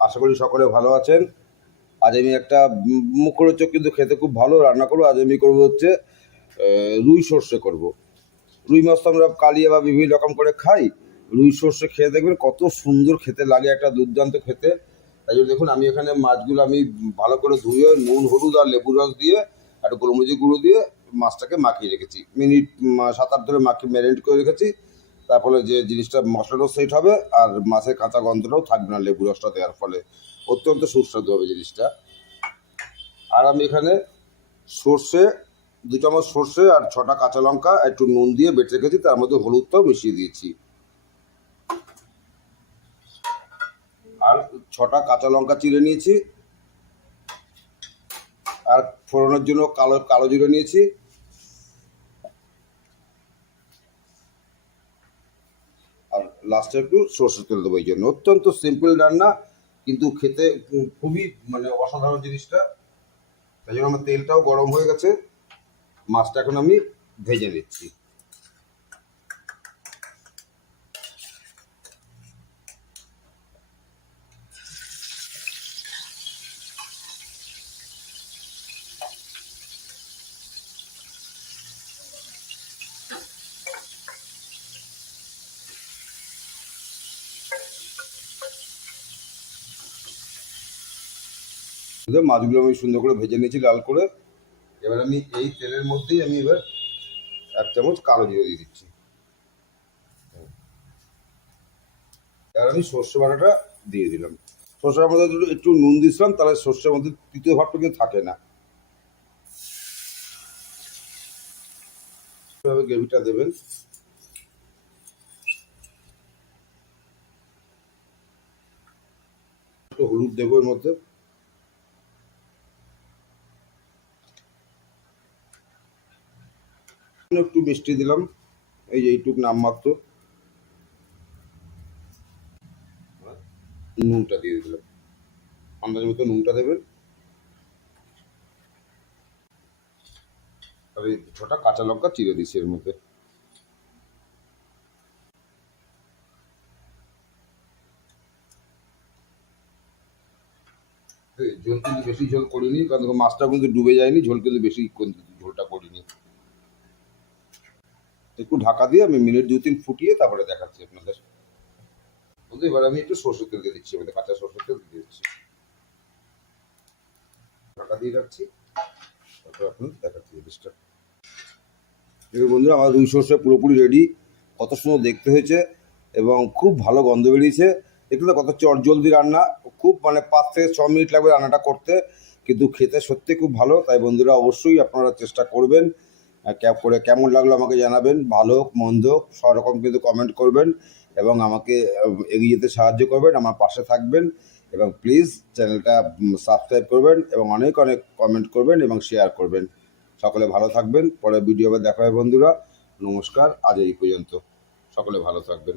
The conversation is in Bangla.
আশা করি সকলে ভালো আছেন। আজ আমি একটা মুখরোচক কিন্তু খেতে খুব ভালো রান্না করবো। আজ আমি করবো হচ্ছে রুই সর্ষে করব। রুই মাছ তো আমরা কালিয়া বা বিভিন্ন রকম করে খাই। রুই সর্ষে খেয়ে দেখবেন কত সুন্দর খেতে লাগে, একটা দুর্দান্ত খেতে। তাই জন্য দেখুন আমি এখানে মাছগুলো আমি ভালো করে ধুয়ে নুন হলুদ আর লেবুর রস দিয়ে একটু গোলমরিচের গুঁড়ো দিয়ে মাছটাকে মাখিয়ে রেখেছি। মিনিট 7-8 ধরে মাখিয়ে ম্যারিনেট করে রেখেছি। তারপরে যে জিনিসটা মশলাটাও সেট হবে আর মাছের কাঁচা গন্ধটাও থাকবে না লেবু রসটা দেওয়ার ফলে। অত্যন্ত সুস্বাদু হবে জিনিসটা। আর আমি এখানে সর্ষে 2 চামচ সর্ষে আর 6টা কাঁচা লঙ্কা একটু নুন দিয়ে বেটে রেখেছি, তার মধ্যে হলুদটাও মিশিয়ে দিয়েছি। আর 6টা কাঁচা লঙ্কা চিড়ে নিয়েছি। আর ফোড়নের জন্য কালো কালো জিরে নিয়েছি। আর লাস্টে একটু সর্ষের তেল দেবো। এই জন্য অত্যন্ত সিম্পল রান্না, কিন্তু খেতে খুবই মানে অসাধারণ জিনিসটা। তাই জন্য আমার তেলটাও গরম হয়ে গেছে। মাছটা এখন আমি ভেজে নিচ্ছি। মাছগুলো আমি সুন্দর করে ভেজে নিয়েছি লাল করে। এবার আমি এই তেলের মধ্যেই আমি এবার 1 চামচ কালো জিরে দিয়ে দিচ্ছি। এবার আমি সর্ষে বাটাটা দিয়ে দিলাম। সর্ষের মধ্যে একটু নুন দিয়েছিলাম, তাহলে সর্ষের মধ্যে তৃতীয় ভাবটা কিন্তু থাকে না। এভাবে গ্রেভিটা দেবেন। একটু হলুদ দেবো এর মধ্যে। একটু মিষ্টি দিলাম, এই যে এইটুক নামমাত্র। নুনটা দিয়ে দিলাম, আন্দাজ মতো নুনটা দেবেন। আর এই 6টা কাঁচা লঙ্কা চিড়ে দিচ্ছি এর মধ্যে। ঝোল কিন্তু বেশি ঝোল করিনি, কারণ দেখো মাছটা কিন্তু ডুবে যায়নি, ঝোল কিন্তু বেশি ঝোলটা করিনি। একটু ঢাকা দিয়ে আমি মিনিট 2-3 ফুটিয়ে তারপরে দেখাচ্ছি আপনাদের। বন্ধু এবার আমি একটু সরষের তেল দিয়ে দিচ্ছি, মানে কাঁচা সরষের তেল দিয়ে দিচ্ছি। ঢাকা দিয়ে রাখছি, তারপর আপনাদের দেখাচ্ছি জিনিসটা। দেখুন বন্ধুরা, আমার রুই সর্ষে পুরোপুরি রেডি। কত সুন্দর দেখতে হয়েছে এবং খুব ভালো গন্ধ বেরিয়েছে। একটু তো কত চটজলদি রান্না, খুব মানে 5 থেকে 6 মিনিট লাগবে রান্নাটা করতে, কিন্তু খেতে সত্যি খুব ভালো। তাই বন্ধুরা অবশ্যই আপনারা চেষ্টা করবেন। করে কেমন লাগলো আমাকে জানাবেন, ভালো হোক মন্দ হোক সব রকম কিন্তু কমেন্ট করবেন এবং আমাকে এগিয়ে যেতে সাহায্য করবেন, আমার পাশে থাকবেন। এবং প্লিজ চ্যানেলটা সাবস্ক্রাইব করবেন এবং অনেক অনেক কমেন্ট করবেন এবং শেয়ার করবেন। সকলে ভালো থাকবেন। পরে ভিডিও আবার দেখা হবে বন্ধুরা। নমস্কার, আজ এই পর্যন্ত। সকলে ভালো থাকবেন।